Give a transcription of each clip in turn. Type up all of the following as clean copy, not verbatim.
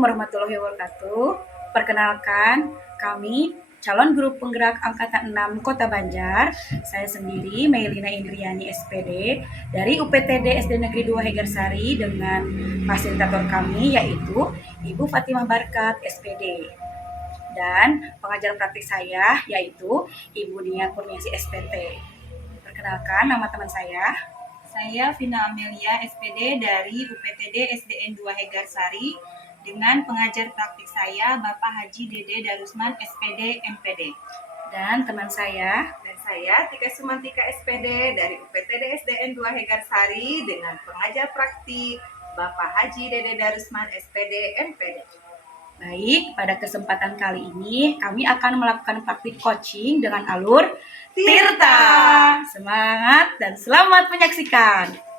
Assalamualaikum warahmatullahi wabarakatuh. Perkenalkan, kami calon guru penggerak Angkatan 6 Kota Banjar. Saya sendiri, Meilina Indriani SPD, dari UPTD SD Negeri 2 Hegarsari dengan fasilitator kami yaitu Ibu Fatimah Barkat SPD. Dan pengajar praktik saya yaitu Ibu Nia Kurniasi SPT. Perkenalkan, nama teman saya. Saya Vina Amelia SPD dari UPTD SDN 2 Hegarsari dengan pengajar praktik saya Bapak Haji Dede Darusman SPD MPD. Dan teman saya. Dan saya Tika Sumantika SPD dari UPTD SDN 2 Hegarsari dengan pengajar praktik Bapak Haji Dede Darusman SPD MPD. Baik, pada kesempatan kali ini kami akan melakukan praktik coaching dengan alur Tirta. Semangat dan selamat menyaksikan.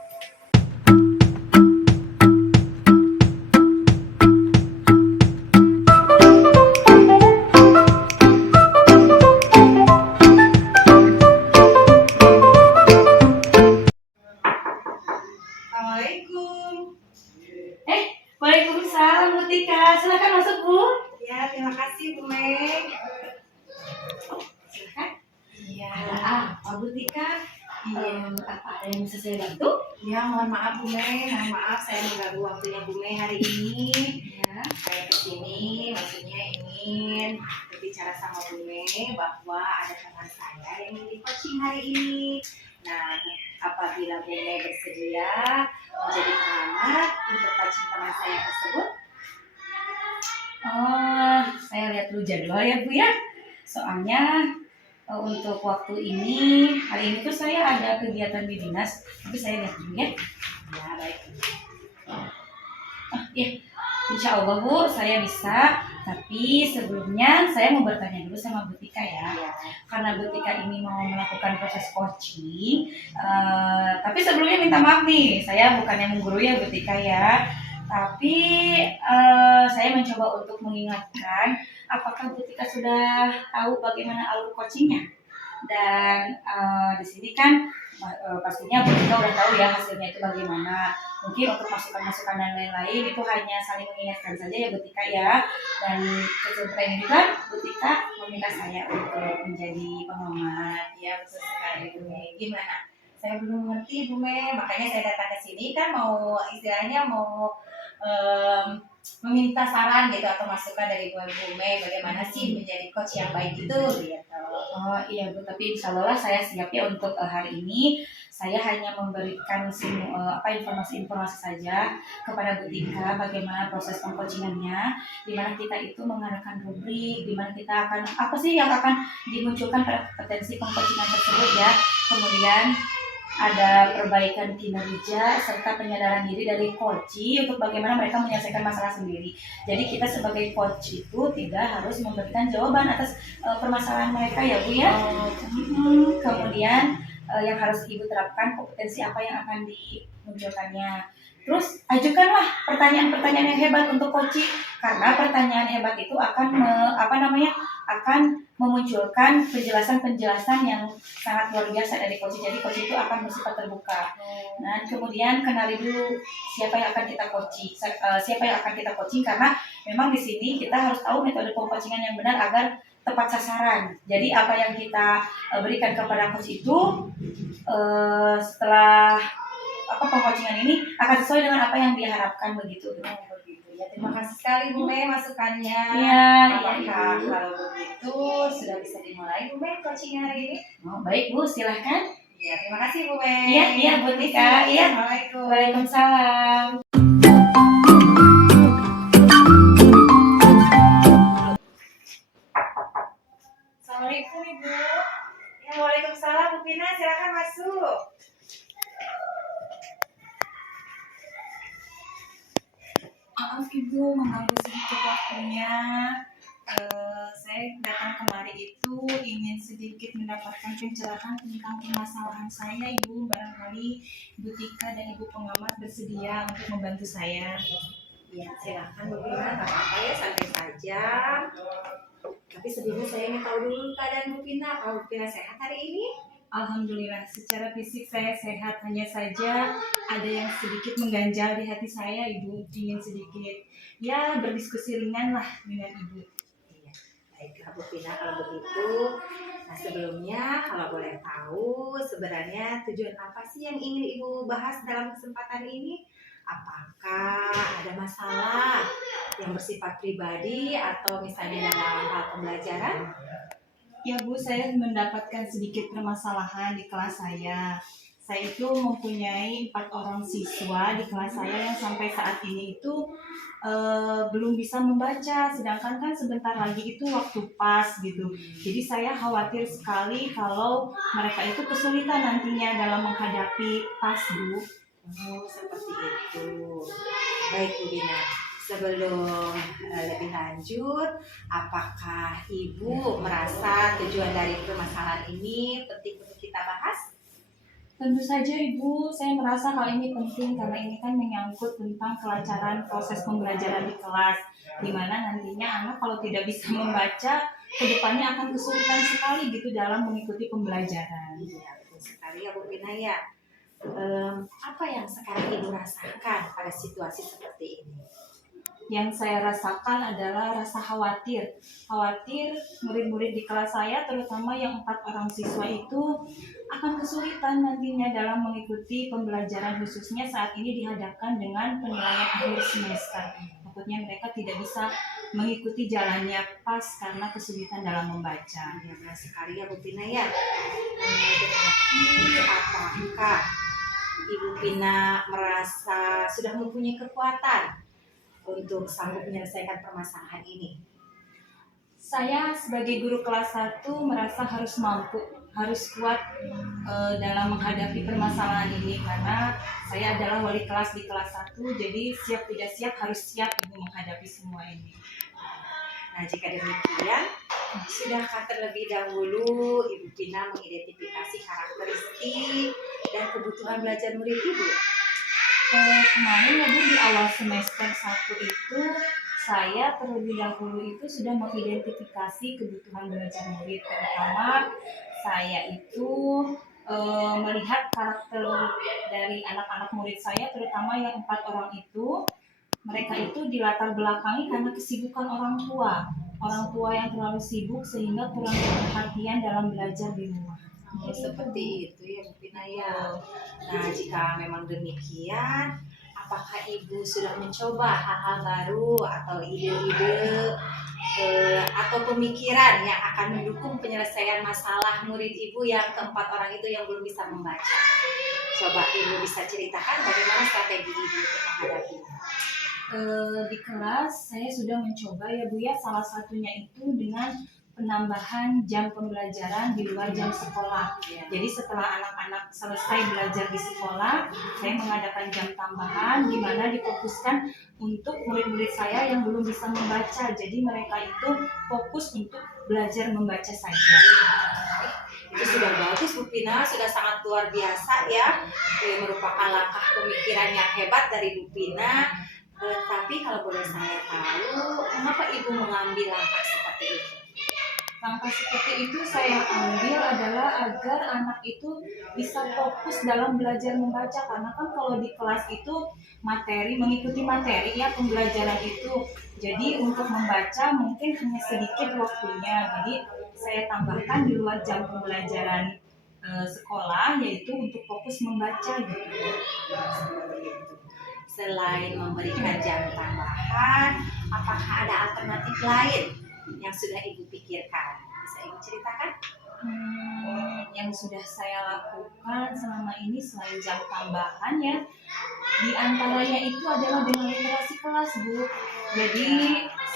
Assalamualaikum. Waalaikumsalam Bu Tika. Silakan masuk Bu. Ya, terima kasih Bu Mei. Silakan. Iya. Apa Bu Tika? Apa ada yang bisa saya bantu? Ya, mohon maaf Bu Mei. Mohon maaf saya mengganggu waktunya Bu Mei hari ini. Ya. Saya kesini maksudnya ingin berbicara sama Bu Mei bahwa ada teman saya yang ingin coaching hari ini. Nah, apabila Bu Mei bersedia menjadi pengamat untuk coaching teman saya tersebut. Oh, saya lihat dulu jadwal ya Bu ya. Soalnya untuk waktu ini, hari ini tuh saya ada kegiatan di dinas. Tapi saya lihat dulu ya. Ya, baik. Ya, insya Allah Bu, saya bisa. Tapi sebelumnya saya mau bertanya dulu sama Bu Tika ya. Karena Bu Tika ini mau melakukan proses coaching. Tapi sebelumnya minta maaf nih, saya bukannya menggurui ya Bu Tika ya. Tapi saya mencoba untuk mengingatkan apakah Bu Tika sudah tahu bagaimana alur coachingnya. Dan di sini kan pastinya Bu Tika udah tahu ya hasilnya itu bagaimana. Mungkin untuk masukan-masukan dan lain-lain itu hanya saling mengingatkan saja ya Bu Tika ya. Dan kesempatan ini kan Bu Tika meminta saya untuk menjadi pengamat. Ya, betul sekali Bu Mei. Gimana? Saya belum mengerti Bu Mei, makanya saya datang ke sini kan mau istilahnya mau meminta saran gitu atau masukan dari Bu Mei bagaimana sih menjadi coach yang baik itu gitu. Oh iya Bu, tapi insya Allah saya siap ya untuk hari ini. Saya hanya memberikan informasi-informasi saja kepada Bu Tika bagaimana proses pengcoachingannya, di mana kita itu mengadakan rubrik, di mana kita akan apa sih yang akan dimunculkan pada potensi pengcoachingan tersebut ya. Kemudian ada perbaikan kinerja serta penyadaran diri dari coach untuk bagaimana mereka menyelesaikan masalah sendiri. Jadi kita sebagai coach itu tidak harus memberikan jawaban atas permasalahan mereka ya Bu ya. Kemudian yang harus Ibu terapkan kompetensi apa yang akan dimunculkannya. Terus ajukanlah pertanyaan-pertanyaan yang hebat untuk coach, karena pertanyaan hebat itu akan akan memunculkan penjelasan-penjelasan yang sangat luar biasa dari coach. Jadi coach itu akan bersifat terbuka. Nah, kemudian kenali dulu siapa yang akan kita coaching, karena memang di sini kita harus tahu metode pengcoachingan yang benar agar tepat sasaran. Jadi apa yang kita berikan kepada coach itu setelah pengcoachingan ini akan sesuai dengan apa yang dia harapkan begitu. Ya, terima kasih sekali Bu Mei masukannya. Iya. Apakah kalau begitu sudah bisa dimulai Bu Mei coaching hari ini? Oh, baik Bu, silahkan. Ya, terima kasih Bu Mei. Iya Bu Tika. Iya. Assalamualaikum. Waalaikumsalam. Assalamualaikum Ibu. Ya, waalaikumsalam Bu Pina, silakan masuk. Maaf Ibu mengganggu sedikit waktunya. Saya datang kemari itu ingin sedikit mendapatkan pencerahan tentang permasalahan saya Ibu. Barangkali Ibu Tika dan Ibu pengamat bersedia untuk membantu saya. Ya, silakan Bu Pina, nggak apa-apa ya, santai saja. Tapi sebelumnya saya ingin tahu dulu keadaan Bu Pina. Kalau Bu Pina sehat hari ini? Alhamdulillah, secara fisik saya sehat, hanya saja ada yang sedikit mengganjal di hati saya, Ibu. Ingin sedikit, ya berdiskusi ringan lah dengan Ibu. Iya, baiklah Bu Pina kalau begitu. Nah sebelumnya kalau boleh tahu sebenarnya tujuan apa sih yang ingin Ibu bahas dalam kesempatan ini? Apakah ada masalah yang bersifat pribadi atau misalnya dalam hal pembelajaran? Ya Bu, saya mendapatkan sedikit permasalahan di kelas saya. Saya itu mempunyai 4 orang siswa di kelas saya yang sampai saat ini itu belum bisa membaca, sedangkan kan sebentar lagi itu waktu pas gitu. Jadi saya khawatir sekali kalau mereka itu kesulitan nantinya dalam menghadapi pas, Bu. Oh, seperti itu. Baik Bu Bina, sebelum lebih lanjut, apakah Ibu merasa tujuan dari permasalahan ini penting untuk kita bahas? Tentu saja Ibu, saya merasa hal ini penting karena ini kan menyangkut tentang kelancaran proses pembelajaran di kelas, di mana nantinya anak kalau tidak bisa membaca, kedepannya akan kesulitan sekali gitu dalam mengikuti pembelajaran. Iya, betul sekali ya Bu Bina ya. Apa yang sekarang Ibu rasakan pada situasi seperti ini? Yang saya rasakan adalah rasa khawatir. Khawatir murid-murid di kelas saya, terutama yang 4 orang siswa itu akan kesulitan nantinya dalam mengikuti pembelajaran, khususnya saat ini dihadapkan dengan penilaian akhir semester. Takutnya mereka tidak bisa mengikuti jalannya pas karena kesulitan dalam membaca. Ya, benar sekali ya Bu Pina ya. Tetapi apakah Ibu Pina merasa sudah mempunyai kekuatan untuk sanggup menyelesaikan permasalahan ini? Saya sebagai guru kelas 1 merasa harus mampu, harus kuat dalam menghadapi permasalahan ini karena saya adalah wali kelas di kelas 1, jadi siap tidak siap harus siap Ibu menghadapi semua ini. Nah, jika demikian, sudahkah terlebih dahulu Ibu Pina mengidentifikasi karakteristik dan kebutuhan belajar murid Ibu? Kemarin ya Bu, di awal semester 1 itu saya terlebih dahulu itu sudah mengidentifikasi kebutuhan belajar murid, terutama saya itu melihat karakter dari anak-anak murid saya, terutama yang 4 orang itu. Mereka itu dilatar belakangi karena kesibukan orang tua yang terlalu sibuk sehingga kurang perhatian dalam belajar di rumah. Oh, seperti itu ya Bu Pina ya. Nah, jika memang demikian, apakah Ibu sudah mencoba hal-hal baru atau ide-ide atau pemikiran yang akan mendukung penyelesaian masalah murid Ibu yang keempat orang itu yang belum bisa membaca? Coba Ibu bisa ceritakan bagaimana strategi Ibu untuk menghadapinya. Di kelas saya sudah mencoba ya Bu ya, salah satunya itu dengan penambahan jam pembelajaran di luar jam sekolah. Jadi setelah anak-anak selesai belajar di sekolah, saya mengadakan jam tambahan di mana difokuskan untuk murid-murid saya yang belum bisa membaca. Jadi mereka itu fokus untuk belajar membaca saja. Itu sudah bagus Bu Pina, sudah sangat luar biasa ya. Merupakan langkah pemikiran yang hebat dari Bu Pina. Tapi kalau boleh saya tahu, mengapa Ibu mengambil langkah seperti itu? Langkah seperti itu saya ambil adalah agar anak itu bisa fokus dalam belajar membaca, karena kan kalau di kelas itu mengikuti materi ya pembelajaran itu. Jadi untuk membaca mungkin hanya sedikit waktunya. Jadi saya tambahkan di luar jam pembelajaran sekolah, yaitu untuk fokus membaca gitu. Selain memberikan jam tambahan, apakah ada alternatif lain yang sudah Ibu pikirkan? Bisa Ibu ceritakan? Yang sudah saya lakukan selama ini selain jam tambahan ya, di antaranya itu adalah dengan literasi kelas Bu. Jadi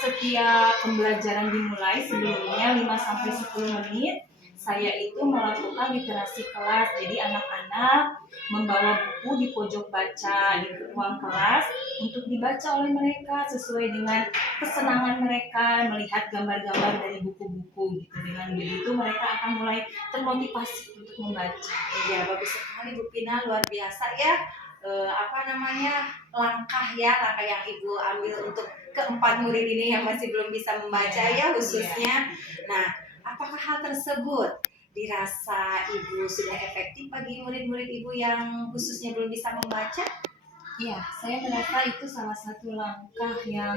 setiap pembelajaran dimulai sebelumnya 5-10 menit saya itu melakukan literasi kelas. Jadi anak-anak membawa buku di pojok baca di ruang kelas untuk dibaca oleh mereka sesuai dengan kesenangan mereka melihat gambar-gambar dari buku-buku gitu. Dengan begitu mereka akan mulai termotivasi untuk membaca. Ya, bagus sekali Bu Pina, luar biasa ya. Langkah yang Ibu ambil untuk keempat murid ini yang masih belum bisa membaca ya khususnya. Nah, apakah hal tersebut dirasa Ibu sudah efektif bagi murid-murid Ibu yang khususnya belum bisa membaca? Iya, saya merasa itu salah satu langkah yang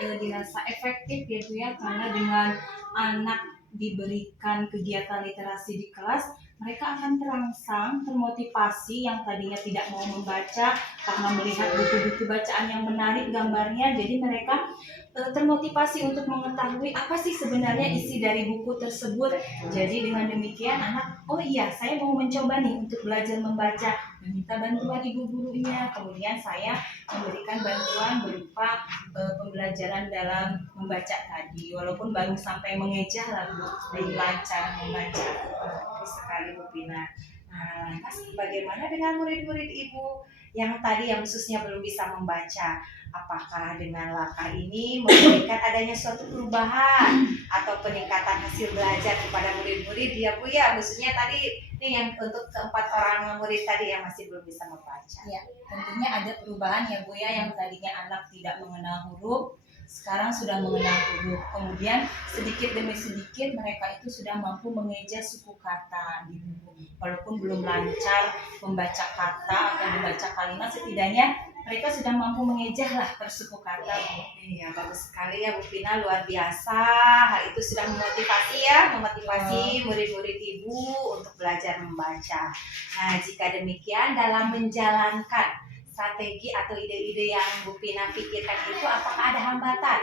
dirasa efektif ya Bu ya, karena dengan anak diberikan kegiatan literasi di kelas, mereka akan terangsang, termotivasi yang tadinya tidak mau membaca karena melihat buku-buku bacaan yang menarik gambarnya, jadi mereka termotivasi untuk mengetahui apa sih sebenarnya isi dari buku tersebut. Jadi dengan demikian anak, oh iya saya mau mencoba nih untuk belajar membaca, meminta bantuan ibu gurunya, kemudian saya memberikan bantuan berupa pembelajaran dalam membaca tadi, walaupun baru sampai mengeja lah Bu, belum lancar membaca. Bagus sekali Bu Pina. Nah, lantas bagaimana dengan murid-murid Ibu yang tadi yang khususnya belum bisa membaca? Apakah dengan langkah ini memberikan adanya suatu perubahan atau peningkatan hasil belajar kepada murid-murid ya Bu ya? Khususnya tadi nih yang untuk keempat orang murid tadi yang masih belum bisa membaca. Ya, tentunya ada perubahan ya Bu ya, yang tadinya anak tidak mengenal huruf, sekarang sudah mengenal huruf. Kemudian sedikit demi sedikit mereka itu sudah mampu mengeja suku kata gitu. Walaupun belum lancar membaca kata atau membaca kalimat, setidaknya mereka sudah mampu mengeja lah per suku kata Bu. Iya, bagus sekali ya Bu Pina, luar biasa. Hal itu sudah memotivasi ya, memotivasi murid-murid Ibu untuk belajar membaca. Nah, jika demikian dalam menjalankan strategi atau ide-ide yang Bu Pina pikirkan itu, apakah ada hambatan?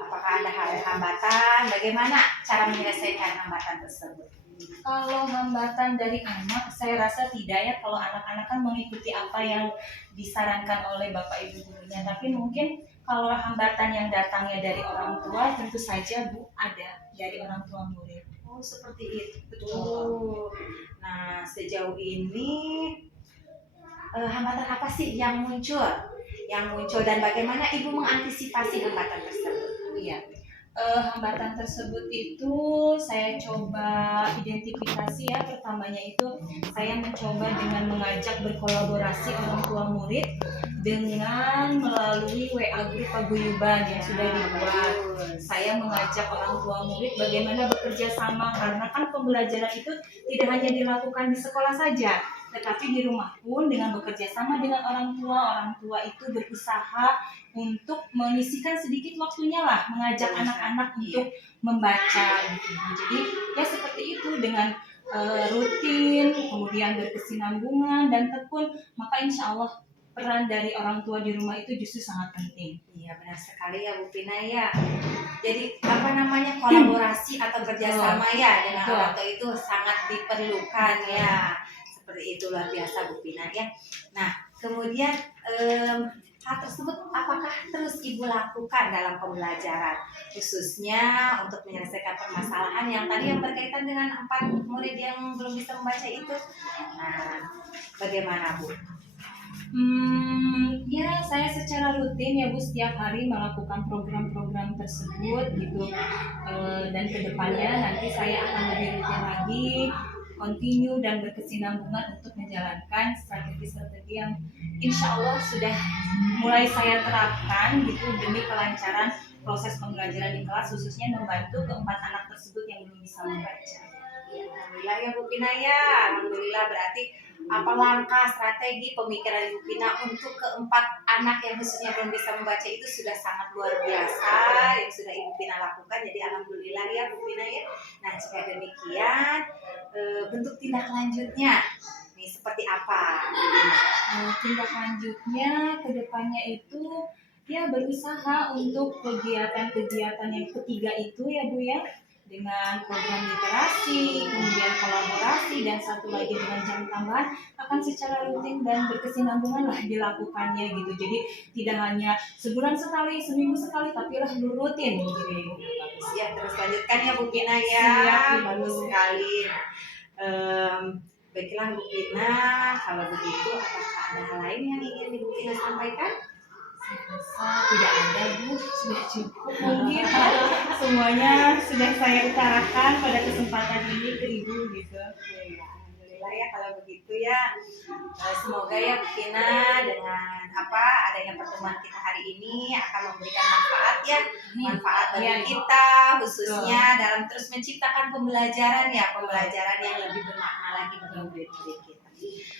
Apakah ada hambatan? Bagaimana cara menyelesaikan hambatan tersebut? Kalau hambatan dari anak, saya rasa tidak ya. Kalau anak-anak kan mengikuti apa yang disarankan oleh Bapak Ibu gurunya. Tapi mungkin kalau hambatan yang datangnya dari orang tua, tentu saja Bu ada dari orang tua murid. Oh, seperti itu. Nah, sejauh ini hambatan apa sih yang muncul? Yang muncul dan bagaimana Ibu mengantisipasi hambatan tersebut? Iya. Hambatan tersebut itu saya coba identifikasi ya. Pertamanya itu saya mencoba dengan mengajak berkolaborasi orang tua murid dengan melalui WA grup paguyuban yang sudah dibuat. Saya mengajak orang tua murid bagaimana bekerja sama, karena kan pembelajaran itu tidak hanya dilakukan di sekolah saja, tetapi di rumah pun dengan bekerja sama dengan orang tua itu berusaha untuk menyisihkan sedikit waktunya lah mengajak anak-anak untuk membaca gitu. Jadi ya seperti itu, dengan rutin, kemudian berkesinambungan dan tekun, maka insya Allah peran dari orang tua di rumah itu justru sangat penting. Iya, benar sekali ya Bu Pina ya. Jadi apa namanya, kolaborasi atau kerjasama ya dengan orang tua itu sangat diperlukan ya. Seperti itu, luar biasa Bu Pina ya. Nah, kemudian hal tersebut apakah terus Ibu lakukan dalam pembelajaran, khususnya untuk menyelesaikan permasalahan yang tadi yang berkaitan dengan 4 murid yang belum bisa membaca itu? Nah, bagaimana Bu? Ya saya secara rutin ya Bu, setiap hari melakukan program-program tersebut gitu. Dan kedepannya nanti saya akan lebih rutin lagi, continue dan berkesinambungan untuk menjalankan strategi-strategi yang insya Allah sudah mulai saya terapkan gitu demi kelancaran proses pembelajaran di kelas, khususnya membantu keempat anak tersebut yang belum bisa membaca. Alhamdulillah ya Bu Pina ya. Alhamdulillah, berarti apa langkah strategi pemikiran Ibu Pina untuk keempat anak yang khususnya belum bisa membaca itu sudah sangat luar biasa yang sudah Ibu Pina lakukan. Jadi alhamdulillah ya Bu Pina ya. Nah, jika demikian bentuk tindak lanjutnya nih seperti apa Bu Pina? Tindak lanjutnya ke depannya itu ya berusaha untuk kegiatan-kegiatan yang ketiga itu ya Bu ya, dengan program literasi, kemudian kolaborasi, dan satu lagi dengan jam tambahan akan secara rutin dan berkesinambungan lah dilakukannya gitu. Jadi tidak hanya sebulan sekali, seminggu sekali, tapi lah rutin gitu. Ya, terus lanjutkan ya Bu Pina ya. Siap, bagus sekali. Baiklah Bu Pina, kalau begitu apakah ada hal lain yang ingin Ibu Pina sampaikan? Tidak ada Bu, sudah cukup mungkin semuanya sudah saya utarakan pada kesempatan ini ke Ibu gitu. Alhamdulillah sabar ya kalau begitu ya. Semoga ya Bu Vina dengan adanya pertemuan kita hari ini akan memberikan manfaat ya, manfaat bagi kita khususnya dalam terus menciptakan pembelajaran yang lebih bermakna lagi bagi murid-murid kita.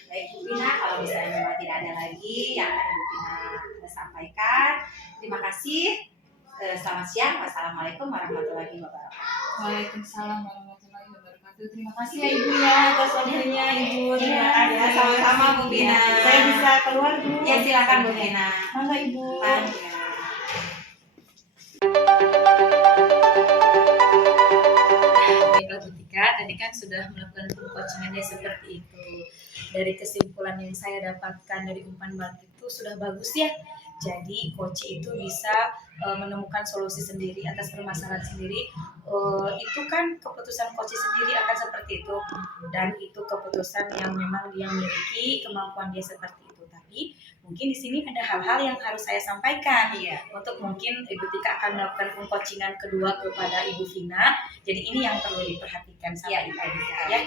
Baik Bu Vina, kalau misalnya memang tidak ada lagi yang akan Bu Vina sampaikan, terima kasih. Selamat siang. Wassalamualaikum warahmatullahi wabarakatuh. Waalaikumsalam warahmatullahi wabarakatuh. Terima kasih ya Ibu ya atas waktunya Ibu. Terima kasih. Ya, sama-sama Bu Vina. Saya bisa keluar dulu. Ya silakan Bu Vina. Mangga Ibu. Baiklah Bu Tika, tadi kan sudah melakukan coachingannya seperti itu. Dari kesimpulan yang saya dapatkan dari umpan balik itu sudah bagus ya. Jadi coach itu bisa menemukan solusi sendiri atas permasalahan sendiri. Itu kan keputusan coach sendiri akan seperti itu, dan itu keputusan yang memang dia miliki, kemampuan dia seperti itu. Tapi mungkin di sini ada hal-hal yang harus saya sampaikan. Untuk mungkin Ibu Tika akan melakukan coachingan kedua kepada Ibu Vina. Jadi ini yang perlu diperhatikan sama Ibu Tika ya.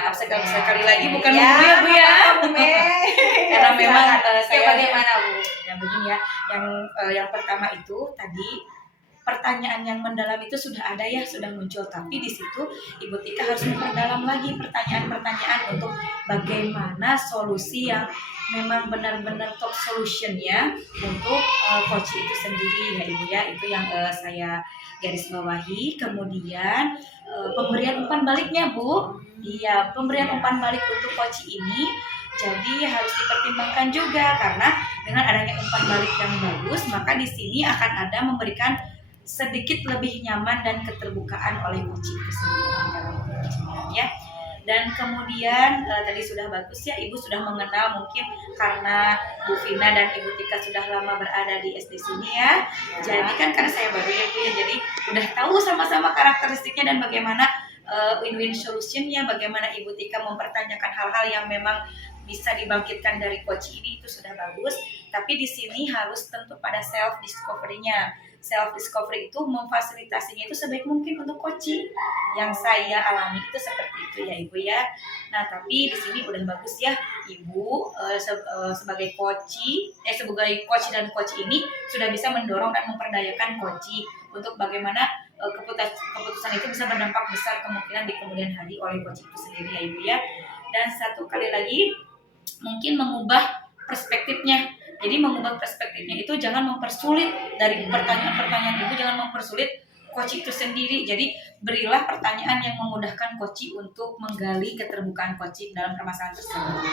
Maaf sekali lagi bukan Bu ya Bu ya. Karena memang saya bagaimana Bu? Ya begini ya, yang pertama itu tadi pertanyaan yang mendalam itu sudah ada ya, sudah muncul, tapi di situ Ibu Tika harus memperdalam lagi pertanyaan-pertanyaan untuk bagaimana solusi yang memang benar-benar top solution ya untuk coach itu sendiri ya Ibu ya. Itu yang saya garis bawahi. Kemudian pemberian umpan baliknya Bu. Iya, pemberian umpan balik untuk coach ini jadi harus dipertimbangkan juga, karena dengan adanya umpan balik yang bagus, maka di sini akan ada memberikan sedikit lebih nyaman dan keterbukaan oleh coach itu sendiri dalam coachingan ya. Dan kemudian tadi sudah bagus ya, Ibu sudah mengenal mungkin karena Bu Vina dan Ibu Tika sudah lama berada di SD sini ya. Jadi kan karena saya baru ya Bu ya, jadi udah tahu sama-sama karakteristiknya dan bagaimana win-win solution-nya, bagaimana Ibu Tika mempertanyakan hal-hal yang memang bisa dibangkitkan dari coach ini, itu sudah bagus. Tapi di sini harus tentu pada self discovery-nya. Self discovery itu memfasilitasinya itu sebaik mungkin untuk coaching. Yang saya alami itu seperti itu ya Ibu ya. Nah, tapi di sini udah bagus ya Ibu sebagai sebagai coach dan coach ini sudah bisa mendorong dan memperdayakan coach untuk bagaimana keputusan itu bisa berdampak besar kemungkinan di kemudian hari oleh coach itu sendiri ya Ibu ya. Dan satu kali lagi mungkin mengubah perspektifnya. Jadi mengubah perspektifnya itu jangan mempersulit dari pertanyaan-pertanyaan Ibu, jangan mempersulit coach itu sendiri. Jadi berilah pertanyaan yang memudahkan coach untuk menggali keterbukaan coach dalam permasalahan tersebut.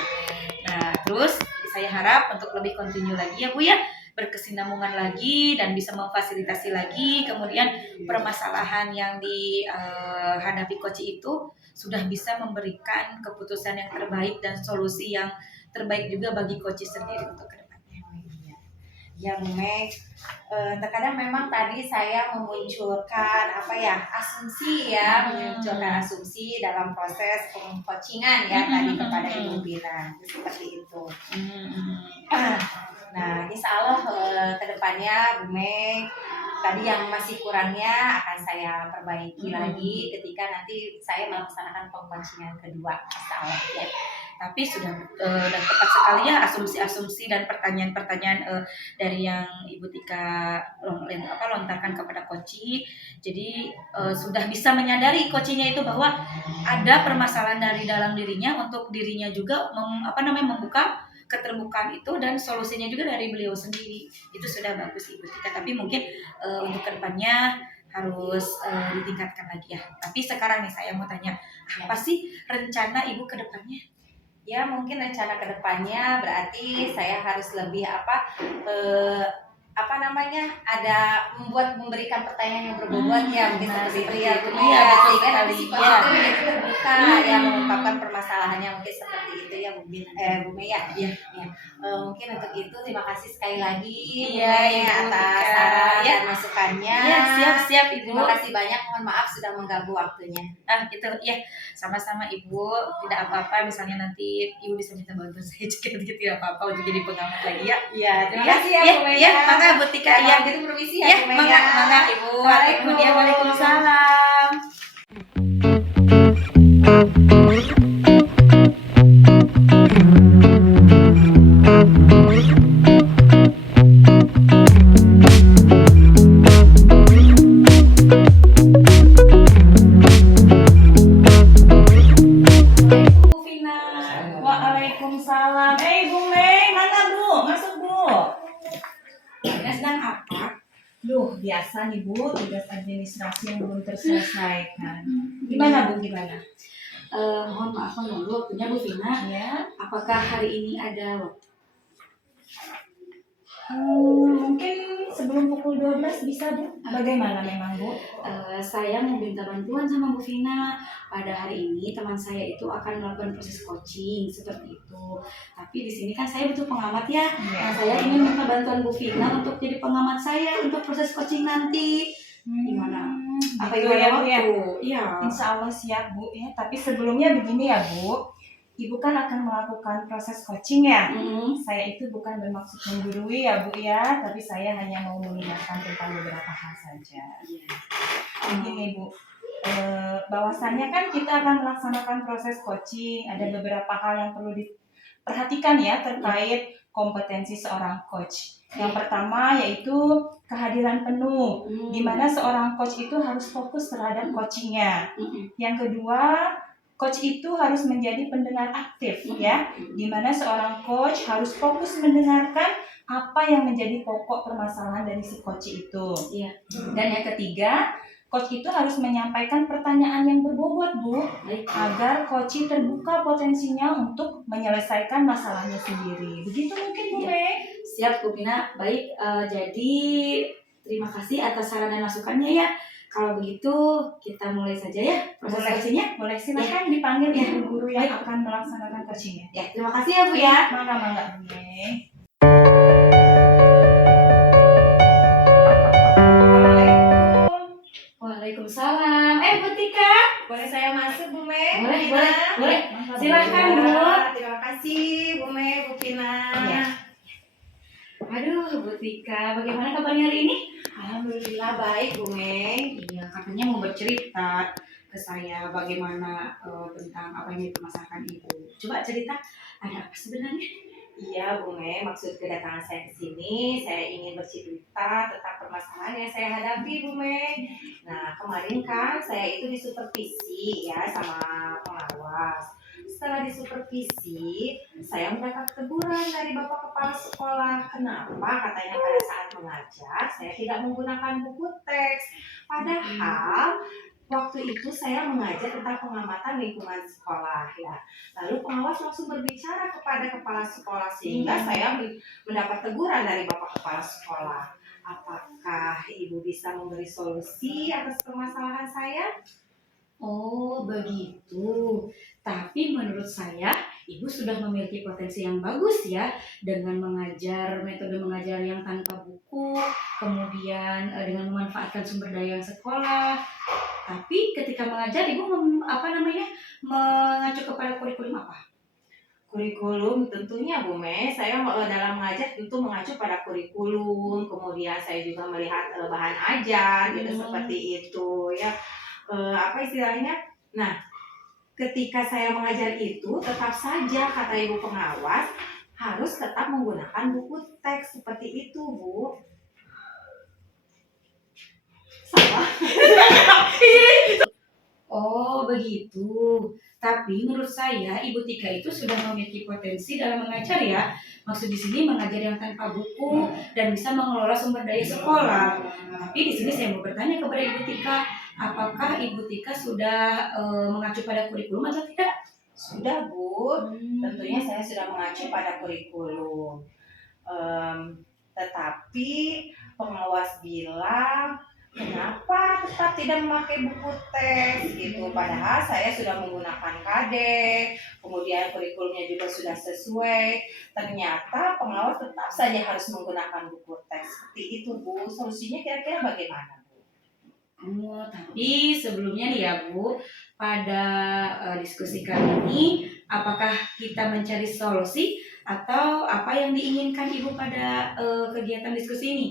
Nah, terus saya harap untuk lebih continue lagi ya Bu ya, berkesinambungan lagi dan bisa memfasilitasi lagi, kemudian permasalahan yang dihadapi coach itu sudah bisa memberikan keputusan yang terbaik dan solusi yang terbaik juga bagi coach sendiri untuk kedepannya. Ya Bu Meg, terkadang memang tadi saya memunculkan asumsi dalam proses coachingan ya tadi kepada Ibu Vina seperti itu. Nah, insya Allah kedepannya Bu Meg, tadi yang masih kurangnya akan saya perbaiki lagi ketika nanti saya melaksanakan coachingan kedua, insya Allah ya. Tapi sudah tepat sekali ya asumsi-asumsi dan pertanyaan-pertanyaan dari yang Ibu Tika lontarkan kepada coach. Jadi sudah bisa menyadari coachnya itu bahwa ada permasalahan dari dalam dirinya, untuk dirinya juga membuka keterbukaan itu, dan solusinya juga dari beliau sendiri. Itu sudah bagus Ibu Tika. Tapi mungkin untuk kedepannya harus ditingkatkan lagi ya. Tapi sekarang nih saya mau tanya, apa sih rencana Ibu kedepannya? Ya, mungkin rencana kedepannya berarti saya harus lebih memberikan pertanyaan yang berbobot ya, mungkin seperti itu ya, sehingga nanti si coach itu terbuka ya mengungkapkan permasalahannya, mungkin seperti itu ya Bu Mei ya. Mungkin untuk itu terima kasih sekali lagi atas saran dan masukannya. Siap Ibu. Terima kasih banyak, mohon maaf sudah mengganggu waktunya. Gitu ya, sama-sama Ibu, tidak apa-apa. Misalnya nanti Ibu bisa minta bantuan saya juga, tidak apa-apa untuk jadi pengamat lagi ya. Terima kasih ya Bu Mei. Mangga Bu Tika ya. Gitu permisi ya Bu Mei. Mangga Ibu. Waalaikumsalam. administrasi yang belum terselesaikan. Gimana Bu, gimana? Mohon maaf menunggu waktunya Bu Vina. Ya, Apakah hari ini ada waktu? mungkin sebelum pukul 12 bisa Bu. Bagaimana memang Bu? Saya mau minta bantuan sama Bu Vina. Pada hari ini teman saya itu akan melakukan proses coaching seperti itu. Tapi di sini kan saya butuh pengamat ya. Nah, saya ingin minta bantuan Bu Vina untuk jadi pengamat saya untuk proses coaching nanti. Gimana? Apa Gitu gimana ya, Bu, ya? waktu? Iya. Insya Allah siap Bu ya. Tapi sebelumnya begini ya Bu. Ibu kan akan melakukan proses coaching ya. Saya itu bukan bermaksud menggurui ya Bu ya, tapi saya hanya mau mengingatkan tentang beberapa hal saja. Begini Bu, bahwasannya kan kita akan melaksanakan proses coaching, ada beberapa hal yang perlu diperhatikan ya terkait kompetensi seorang coach. Yang pertama yaitu kehadiran penuh, di mana seorang coach itu harus fokus terhadap coachingnya. Yang kedua, coach itu harus menjadi pendengar aktif ya, di mana seorang coach harus fokus mendengarkan apa yang menjadi pokok permasalahan dari si coach itu. Iya. Dan yang ketiga, coach itu harus menyampaikan pertanyaan yang berbobot Bu, agar coach terbuka potensinya untuk menyelesaikan masalahnya sendiri. Begitu mungkin Bu Mei? Siap Bu Vina. Baik, jadi terima kasih atas saran dan masukannya ya. Kalau begitu kita mulai saja ya proses Boleh. coachingnya. Boleh silakan dipanggil Ya. ibu guru yang akan melaksanakan coachingnya. Ya, terima kasih ya Bu ya. Mangga Bu Mei. Assalamualaikum. Waalaikumsalam. Bu Tika. Boleh saya masuk Bu Mei? Boleh, Bu Vina? boleh, boleh. Mangga, Silahkan, Bu. Bu. Terima kasih Bu Mei, Bu Vina. Iya. Aduh, Bu Tika, bagaimana kabarnya hari ini? Alhamdulillah baik Bu Mei. Iya, katanya mau bercerita ke saya bagaimana tentang apa yang dipermasalahkan Ibu. Coba cerita, ada apa sebenarnya? Iya Bu Mei, maksud kedatangan saya ke sini, saya ingin bercerita tentang permasalahan yang saya hadapi Bu Mei. Nah kemarin kan saya itu disupervisi ya sama pengawas. Setelah disupervisi, saya mendapat teguran dari Bapak Kepala Sekolah. Kenapa? Katanya pada saat mengajar, saya tidak menggunakan buku teks. Padahal waktu itu saya mengajar tentang pengamatan lingkungan sekolah ya. Lalu pengawas langsung berbicara kepada kepala sekolah sehingga saya mendapat teguran dari Bapak Kepala Sekolah. Apakah Ibu bisa memberi solusi atas permasalahan saya? Oh, begitu. Tapi menurut saya, Ibu sudah memiliki potensi yang bagus ya dengan mengajar metode mengajar yang tanpa buku, kemudian dengan memanfaatkan sumber daya sekolah. Tapi ketika mengajar, Ibu mengacu kepada kurikulum apa? Kurikulum tentunya Bu Mei, saya dalam mengajar tentu mengacu pada kurikulum, kemudian saya juga melihat bahan ajar gitu seperti itu ya. Apa istilahnya? Nah, ketika saya mengajar itu tetap saja kata ibu pengawas harus tetap menggunakan buku teks seperti itu Bu. Salah. Oh, begitu. Tapi menurut saya Ibu Tika itu sudah memiliki potensi dalam mengajar ya. Maksud di sini mengajar yang tanpa buku dan bisa mengelola sumber daya sekolah. Tapi di sini saya mau bertanya kepada Ibu Tika, apakah Ibu Tika sudah mengacu pada kurikulum atau tidak? Sudah Bu, tentunya saya sudah mengacu pada kurikulum. Tetapi pengawas bilang kenapa tetap tidak memakai buku teks gitu, padahal saya sudah menggunakan KADE, kemudian kurikulumnya juga sudah sesuai. Ternyata pengawas tetap saja harus menggunakan buku teks seperti itu Bu. Solusinya kira-kira bagaimana Bu? Tapi sebelumnya nih ya Bu, pada diskusi kali ini, apakah kita mencari solusi atau apa yang diinginkan Ibu pada kegiatan diskusi ini?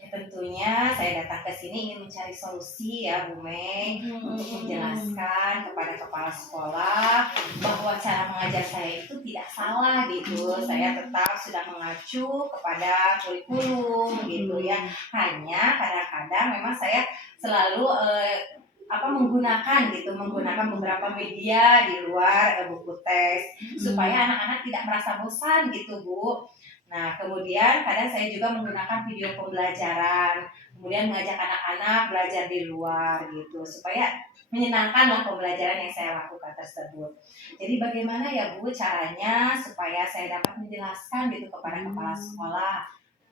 Ya, tentunya saya datang ke sini ingin mencari solusi ya Bu Mei, untuk menjelaskan kepada kepala sekolah bahwa cara mengajar saya itu tidak salah gitu. Saya tetap sudah mengacu kepada kurikulum gitu ya. Hanya kadang-kadang memang saya selalu menggunakan beberapa media di luar buku teks supaya anak-anak tidak merasa bosan gitu Bu. Nah kemudian kadang saya juga menggunakan video pembelajaran. kemudian mengajak anak-anak belajar di luar gitu supaya menyenangkanlah pembelajaran yang saya lakukan tersebut. Jadi bagaimana ya Bu caranya supaya saya dapat menjelaskan gitu kepada kepala sekolah?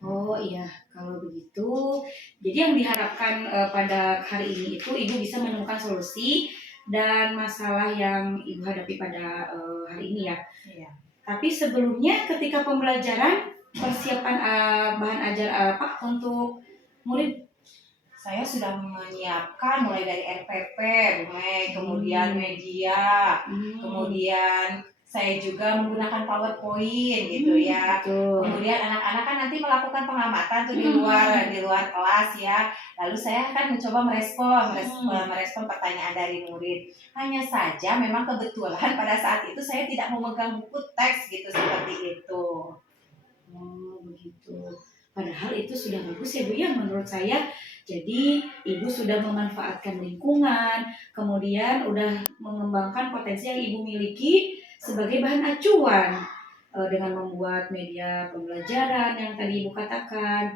Oh iya, kalau begitu, jadi yang diharapkan pada hari ini itu ibu bisa menemukan solusi dan masalah yang ibu hadapi pada hari ini ya. Iya. Tapi sebelumnya ketika pembelajaran persiapan bahan ajar apa untuk murid. Saya sudah menyiapkan mulai dari RPP, Bu Mei, kemudian media, kemudian saya juga menggunakan PowerPoint gitu ya. Betul. Kemudian anak-anak kan nanti melakukan pengamatan tuh di luar kelas ya. Lalu saya akan mencoba merespon pertanyaan dari murid. Hanya saja memang kebetulan pada saat itu saya tidak memegang buku teks gitu seperti itu. Oh begitu. Padahal itu sudah bagus ya Bu ya menurut saya. Jadi ibu sudah memanfaatkan lingkungan, kemudian udah mengembangkan potensi yang ibu miliki sebagai bahan acuan dengan membuat media pembelajaran yang tadi ibu katakan.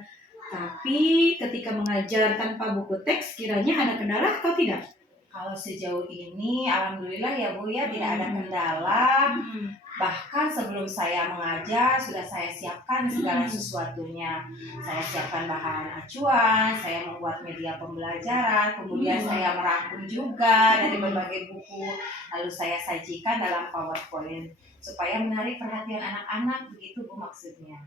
Tapi ketika mengajar tanpa buku teks, kiranya ada kendala atau tidak? Kalau sejauh ini, alhamdulillah ya Bu ya tidak ada kendala. Bahkan sebelum saya mengajar sudah saya siapkan segala sesuatunya. Saya siapkan bahan acuan, saya membuat media pembelajaran, kemudian saya merangkum juga dari berbagai buku, lalu saya sajikan dalam PowerPoint supaya menarik perhatian anak-anak, begitu Bu maksudnya.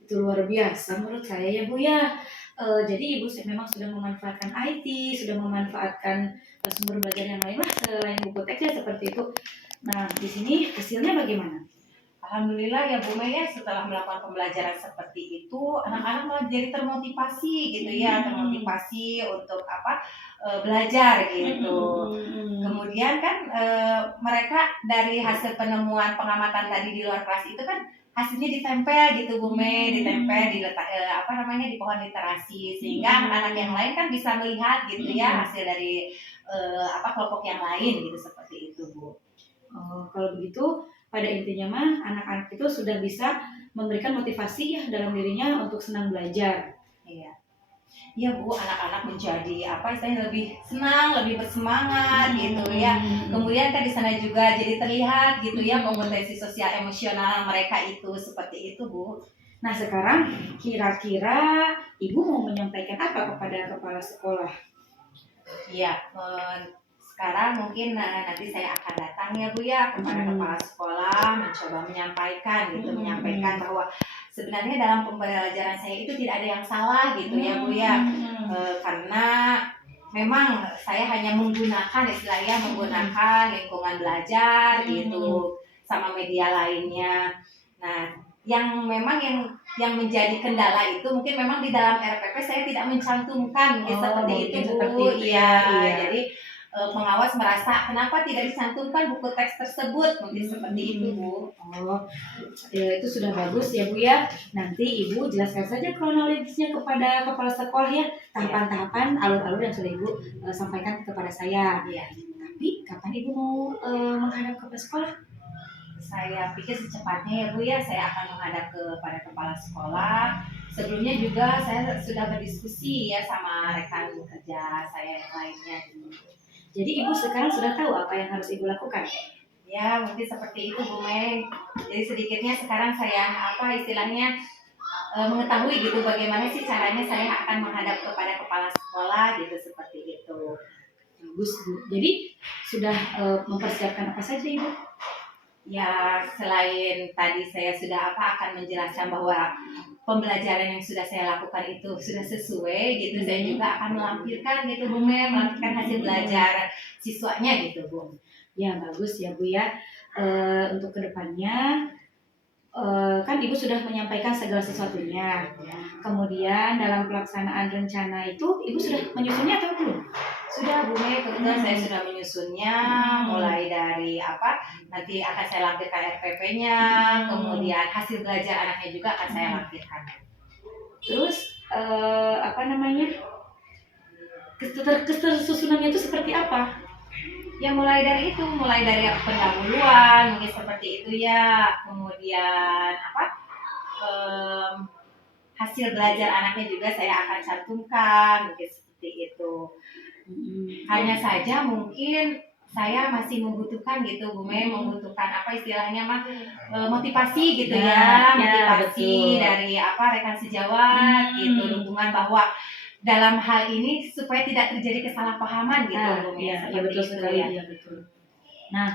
Itu luar biasa menurut saya ya Bu ya. Jadi ibu memang sudah memanfaatkan IT, sudah memanfaatkan sumber belajar yang lain lah selain buku teks ya seperti itu. Nah di sini hasilnya bagaimana? Alhamdulillah ya Bu Mei ya setelah melakukan pembelajaran seperti itu anak-anak malah jadi termotivasi gitu ya, termotivasi untuk belajar gitu. Kemudian kan mereka dari hasil penemuan pengamatan tadi di luar kelas itu kan hasilnya ditempel gitu Bu Mei, ditempel di di pohon literasi sehingga anak-anak yang lain kan bisa melihat gitu ya hasil dari kelompok yang lain gitu seperti itu Bu. Oh, kalau begitu pada intinya mah anak-anak itu sudah bisa memberikan motivasi ya dalam dirinya untuk senang belajar. Iya. Iya Bu, anak-anak menjadi lebih senang, lebih bersemangat gitu ya. Kemudian kan di sana juga jadi terlihat gitu ya kompetensi sosial emosional mereka itu seperti itu Bu. Nah sekarang kira-kira ibu mau menyampaikan apa kepada kepala sekolah? Iya, sekarang mungkin nanti saya akan datang ya Bu ya kepada kepala sekolah mencoba menyampaikan bahwa sebenarnya dalam pembelajaran saya itu tidak ada yang salah gitu ya Bu ya. Karena memang saya hanya menggunakan lingkungan belajar gitu sama media lainnya. Nah, yang memang yang menjadi kendala itu mungkin memang di dalam RPP saya tidak mencantumkan seperti itu Bu. Iya. Jadi pengawas merasa kenapa tidak dicantumkan buku teks tersebut mungkin seperti itu Bu. Oh ya, itu sudah bagus ya Bu ya. Nanti ibu jelaskan saja kronologisnya kepada kepala sekolah ya, tahapan-tahapan alur-alur yang sudah ibu sampaikan kepada saya. Iya. Tapi kapan ibu mau menghadap ke sekolah? Saya pikir secepatnya ya Bu ya, saya akan menghadap kepada kepala sekolah. Sebelumnya juga saya sudah berdiskusi ya sama rekan kerja saya yang lainnya. Jadi ibu sekarang sudah tahu apa yang harus ibu lakukan? Ya mungkin seperti itu Bu Mei. Jadi sedikitnya sekarang saya mengetahui gitu bagaimana sih caranya saya akan menghadap kepada kepala sekolah gitu seperti itu. Bagus Bu. Jadi sudah mempersiapkan apa saja ibu? Ya selain tadi saya sudah akan menjelaskan bahwa pembelajaran yang sudah saya lakukan itu sudah sesuai gitu, saya juga akan melampirkan gitu Bu Mei, melampirkan hasil belajar siswanya gitu Bu. Ya bagus ya Bu ya. Untuk kedepannya kan ibu sudah menyampaikan segala sesuatunya. Kemudian dalam pelaksanaan rencana itu ibu sudah menyusunnya atau belum? Sudah Bu Mei, kebetulan saya sudah menyusunnya mulai dari nanti akan saya lampirkan RPP-nya, kemudian hasil belajar anaknya juga akan saya lampirkan. Terus ketersusunannya itu seperti apa? Ya mulai dari pendahuluan mungkin seperti itu ya, kemudian hasil belajar anaknya juga saya akan cantumkan, mungkin seperti itu. Hanya saja mungkin saya masih membutuhkan gitu Bu Mei, membutuhkan apa istilahnya mah motivasi gitu ya, motivasi betul. dari rekan sejawat gitu, dukungan bahwa dalam hal ini supaya tidak terjadi kesalahpahaman gitu Bu Mei, Iya, seperti betul itu sekali, ya. iya betul. Nah,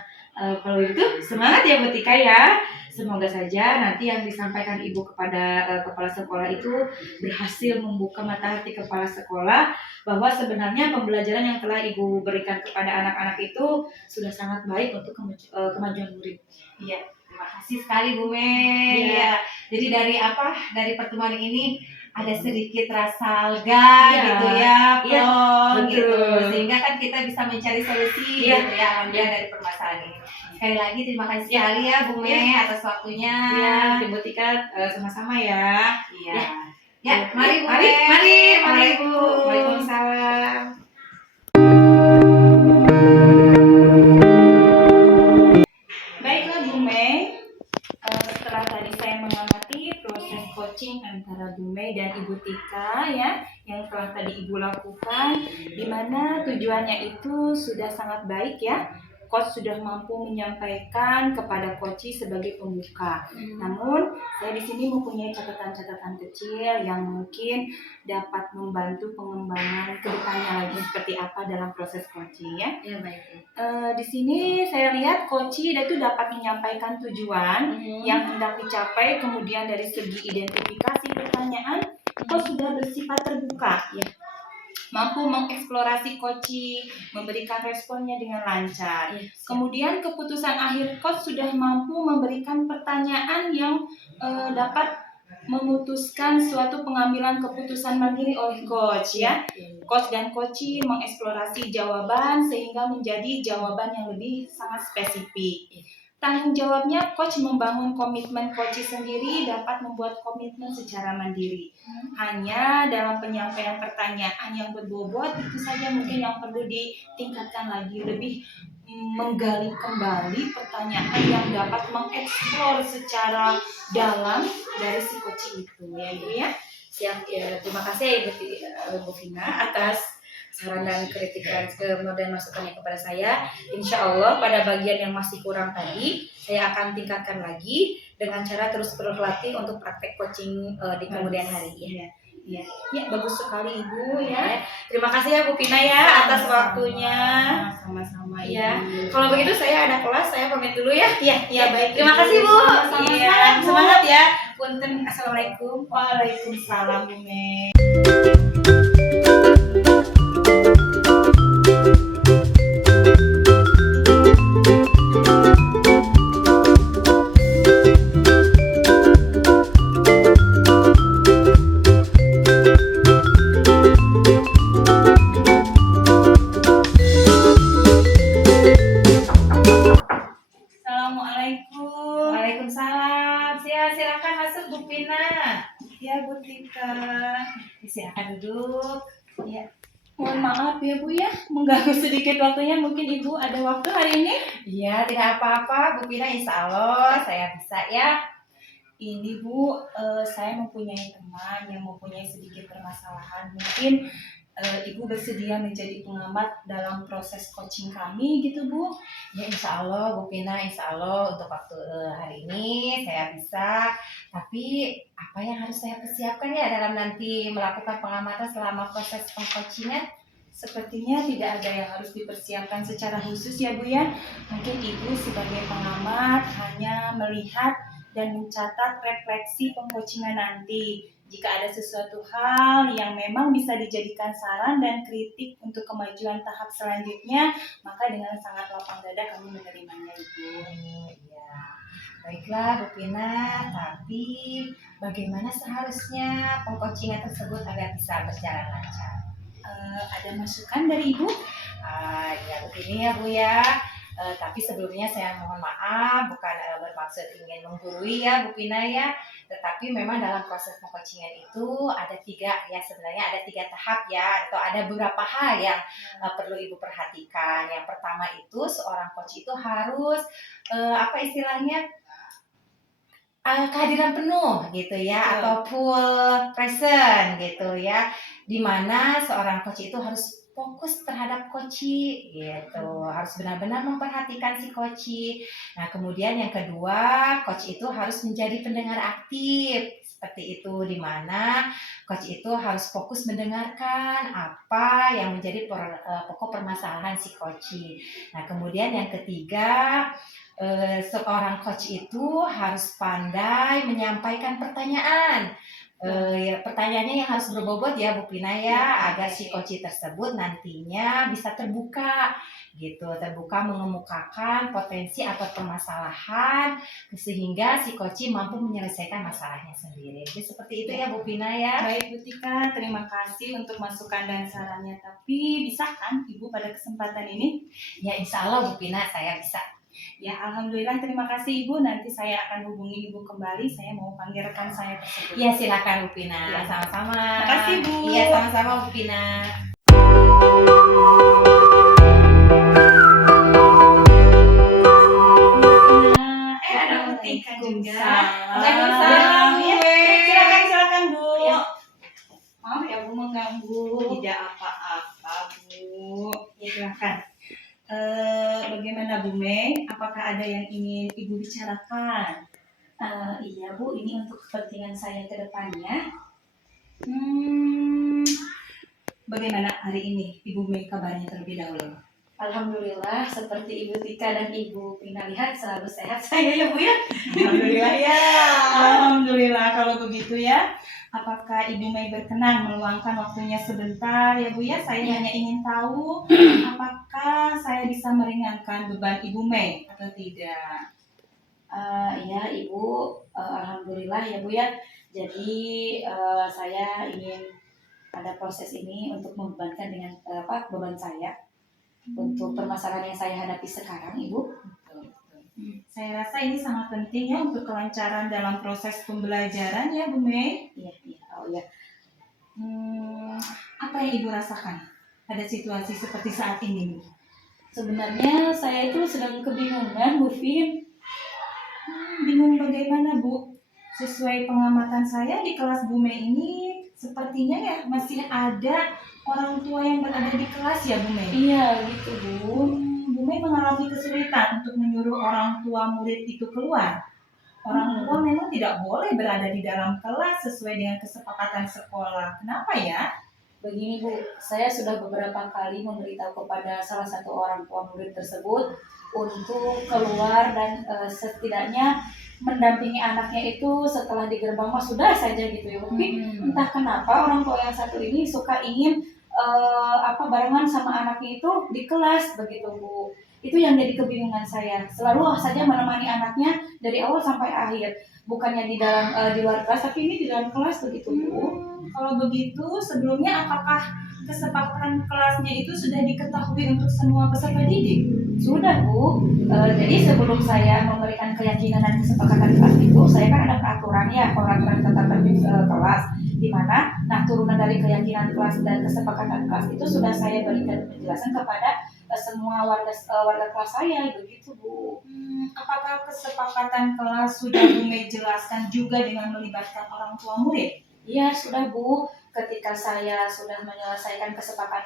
kalau itu semangat ya Bu Tika ya. Semoga saja nanti yang disampaikan Ibu kepada kepala sekolah itu berhasil membuka mata hati kepala sekolah bahwa sebenarnya pembelajaran yang telah Ibu berikan kepada anak-anak itu sudah sangat baik untuk kemajuan murid. Iya, terima kasih sekali Bu Mei. Iya. Ya. Jadi dari pertemuan ini ada sedikit rasa lega gitu ya, Iya, plong betul. gitu. Sehingga kan kita bisa mencari solusi Iya. gitu ya, alhamdulillah dari permasalahan ini. Sekali lagi terima kasih Iya. sekali ya Bu Mei atas waktunya. Iya, Ibu Tika sama-sama ya. Iya. Ya. Ya, mari Bu Mari, Mei. mari Bu. Assalamualaikum. Waalaikumsalam. Baiklah Bu Mei, setelah tadi saya mengamati proses coaching antara Bu Mei dan Ibu Tika ya, yang telah tadi Ibu lakukan, di mana tujuannya itu sudah sangat baik ya. Coach sudah mampu menyampaikan kepada coachee sebagai pembuka. Namun, saya di sini mempunyai catatan-catatan kecil yang mungkin dapat membantu pengembangan ke depannya lagi seperti apa dalam proses coaching ya. Ya, baik. Di sini saya lihat coachee itu dapat menyampaikan tujuan yang hendak dicapai, kemudian dari segi identifikasi pertanyaan, coach sudah bersifat terbuka, ya, mampu mengeksplorasi coachee, memberikan responnya dengan lancar. Kemudian keputusan akhir coach sudah mampu memberikan pertanyaan yang dapat memutuskan suatu pengambilan keputusan mandiri oleh coach ya. Coach dan coachee mengeksplorasi jawaban sehingga menjadi jawaban yang lebih sangat spesifik. Tanggung jawabnya coach membangun komitmen coachee sendiri dapat membuat komitmen secara mandiri. Hanya dalam penyampaian pertanyaan yang berbobot itu saja mungkin yang perlu ditingkatkan lagi, lebih menggali kembali pertanyaan yang dapat mengeksplor secara dalam dari si coaching itu ya Ibu ya. Siap ya, terima kasih Ibu Vina atas saran dan kritikan dan masukannya kepada saya. Insya Allah pada bagian yang masih kurang tadi saya akan tingkatkan lagi dengan cara terus berlatih untuk praktek coaching di kemudian hari ya. Ya, bagus sekali Ibu ya. Terima kasih ya Bu Vina ya atas waktunya. Sama-sama Ya, Ibu. kalau begitu saya ada kelas, saya pamit dulu ya. Iya baik. Terima kasih Bu. Sama-sama. Iya, semangat ya. Punten, assalamualaikum. Waalaikumsalam Bu Mei. Assalamualaikum. Waalaikumsalam. Silakan masuk Bu Vina. Ya Bu Tika. Silakan duduk. Ya. Mohon maaf ya Bu ya, mengganggu sedikit waktunya. Mungkin Ibu ada waktu hari ini? Iya, tidak apa-apa Bu Vina, insya Allah saya bisa ya. Ini Bu, saya mempunyai teman yang mempunyai sedikit permasalahan. Mungkin Ibu bersedia menjadi pengamat dalam proses coaching kami gitu Bu? Ya insya Allah Bu Vina, insya Allah untuk waktu hari ini saya bisa. Tapi apa yang harus saya persiapkan ya dalam nanti melakukan pengamatan selama proses pengcoachingan? Sepertinya tidak ada yang harus dipersiapkan secara khusus ya Bu ya. Mungkin Ibu sebagai pengamat hanya melihat dan mencatat refleksi pengcoachingan nanti. Jika ada sesuatu hal yang memang bisa dijadikan saran dan kritik untuk kemajuan tahap selanjutnya, maka dengan sangat lapang dada kami menerimanya Ibu. Ya, baiklah Bu Vina, tapi bagaimana seharusnya pengcoachingan tersebut agar bisa berjalan lancar? Ada masukan dari Ibu? Ya begini ya Bu ya. Tapi sebelumnya saya mohon maaf, bukan bermaksud ingin menggurui ya Bu Vina ya. Tetapi memang dalam proses pengcoachingan itu ada sebenarnya ada tiga tahap ya, atau ada beberapa hal yang perlu Ibu perhatikan. Yang pertama itu seorang coach itu harus kehadiran penuh gitu ya, atau full present gitu ya, dimana seorang coach itu harus fokus terhadap coachi gitu, harus benar-benar memperhatikan si coachi. Nah kemudian yang kedua, coach itu harus menjadi pendengar aktif seperti itu, dimana coach itu harus fokus mendengarkan apa yang menjadi pokok permasalahan si coachi. Nah kemudian yang ketiga, seorang coach itu harus pandai menyampaikan pertanyaan. Ya, pertanyaannya yang harus berbobot ya Bu Pina ya, agar si coach tersebut nantinya bisa terbuka gitu, terbuka mengemukakan potensi atau permasalahan sehingga si coach mampu menyelesaikan masalahnya sendiri. Jadi seperti itu ya Bu Pina ya. Baik Bu Tika, terima kasih untuk masukan dan sarannya. Tapi bisa kan Ibu pada kesempatan ini? Ya insya Allah Bu Pina saya bisa. Ya alhamdulillah, terima kasih Ibu. Nanti saya akan hubungi Ibu kembali. Saya mau panggil rekan saya tersebut. Iya silakan Bu Pina. Ya. Sama-sama. Makasih Bu. Iya sama-sama Bu Pina. Ada Bu Tika juga. Waalaikumsalam. Ya, silakan Bu. Ya. Maaf ya Bu mengganggu. Tidak apa-apa Bu. Ya silakan. Bagaimana Bu Mei? Apakah ada yang ingin Ibu bicarakan? Iya Bu, ini untuk kepentingan saya ke depannya. Bagaimana hari ini Ibu Mei kabarnya terlebih dahulu? Alhamdulillah, seperti Ibu Tika dan Ibu Pina lihat selalu sehat saya ya Bu ya. Alhamdulillah ya. Alhamdulillah kalau begitu ya. Apakah Ibu Mei berkenan meluangkan waktunya sebentar ya Bu ya? Saya hanya ingin tahu apakah saya bisa meringankan beban Ibu Mei atau tidak. Ya Ibu, alhamdulillah ya Bu ya. Jadi saya ingin ada proses ini untuk membebankan dengan beban saya untuk permasalahan yang saya hadapi sekarang Ibu. Saya rasa ini sangat penting ya untuk kelancaran dalam proses pembelajaran ya Bu Mei. Iya, oh ya. Apa yang Ibu rasakan pada situasi seperti saat ini Bu? Sebenarnya saya itu sedang kebingungan Bu Fin. Bingung bagaimana Bu? Sesuai pengamatan saya di kelas Bu Mei ini sepertinya ya masih ada orang tua yang berada di kelas ya Bu Mei. Iya gitu Bu. Bu Mei mengalami kesulitan untuk menyuruh orang tua murid itu keluar. Orang tua memang tidak boleh berada di dalam kelas sesuai dengan kesepakatan sekolah. Kenapa ya? Begini Bu, saya sudah beberapa kali memberitahu kepada salah satu orang tua murid tersebut untuk keluar dan setidaknya mendampingi anaknya itu setelah di gerbang mah sudah saja gitu ya. Tapi entah kenapa orang tua yang satu ini suka ingin barengan sama anaknya itu di kelas begitu Bu. Itu yang jadi kebingungan saya. Selalu saja menemani anaknya dari awal sampai akhir. Bukannya di dalam di luar kelas, tapi ini di dalam kelas begitu Bu. Kalau begitu, sebelumnya apakah kesepakatan kelasnya itu sudah diketahui untuk semua peserta didik? Sudah Bu. Jadi sebelum saya memberikan keyakinan dan kesepakatan kelas itu, saya kan ada peraturan tata tertib kelas, di mana turunan dari keyakinan kelas dan kesepakatan kelas itu sudah saya berikan penjelasan kepada semua warga kelas saya begitu Bu. Apakah kesepakatan kelas sudah Bu Mei jelaskan juga dengan melibatkan orang tua murid? Iya sudah Bu, ketika saya sudah menyelesaikan kesepakatan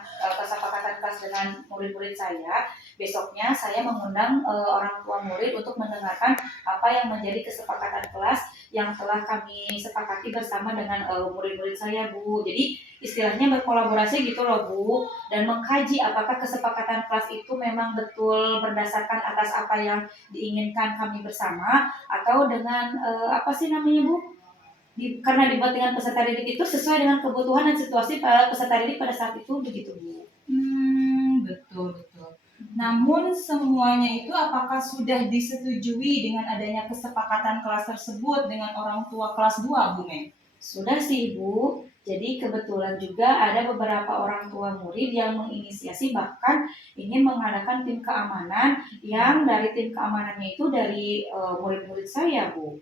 kelas dengan murid-murid saya, besoknya saya mengundang orang tua murid untuk mendengarkan apa yang menjadi kesepakatan kelas yang telah kami sepakati bersama dengan murid-murid saya Bu. Jadi istilahnya berkolaborasi gitu loh Bu, dan mengkaji apakah kesepakatan kelas itu memang betul berdasarkan atas apa yang diinginkan kami bersama, atau dengan Bu? Karena dibuat dengan peserta didik itu sesuai dengan kebutuhan dan situasi peserta didik pada saat itu begitu Bu. Betul. Namun semuanya itu apakah sudah disetujui dengan adanya kesepakatan kelas tersebut dengan orang tua kelas 2 Bu Mei? Sudah sih Bu. Jadi kebetulan juga ada beberapa orang tua murid yang menginisiasi bahkan ingin mengadakan tim keamanan yang dari tim keamanannya itu dari murid-murid saya Bu.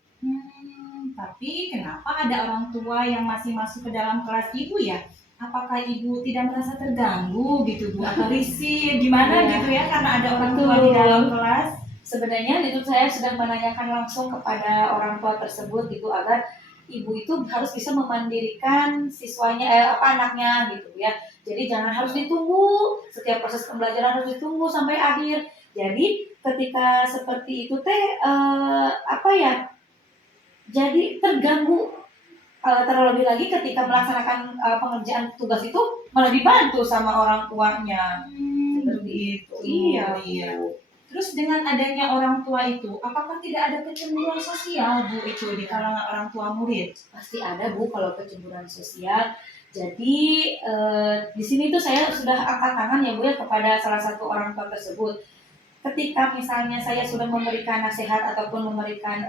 Tapi kenapa ada orang tua yang masih masuk ke dalam kelas Ibu ya? Apakah Ibu tidak merasa terganggu gitu Bu? Atau risih gimana Iya. gitu ya karena ada orang tua di dalam kelas? sebenarnya itu saya sudah menanyakan langsung kepada orang tua tersebut gitu agar ibu itu harus bisa memandirikan siswanya anaknya gitu ya. Jadi jangan harus ditunggu, setiap proses pembelajaran harus ditunggu sampai akhir. Jadi ketika seperti itu teh jadi terganggu terlebih lagi ketika melaksanakan pengerjaan tugas itu malah dibantu sama orang tuanya. Seperti itu. Iya. Terus dengan adanya orang tua itu, apakah tidak ada kecemburuan sosial Bu itu di kalangan orang tua murid? Pasti ada Bu kalau kecemburuan sosial. Jadi di sini tuh saya sudah angkat tangan ya Bu ya kepada salah satu orang tua tersebut. Ketika misalnya saya sudah memberikan nasihat ataupun memberikan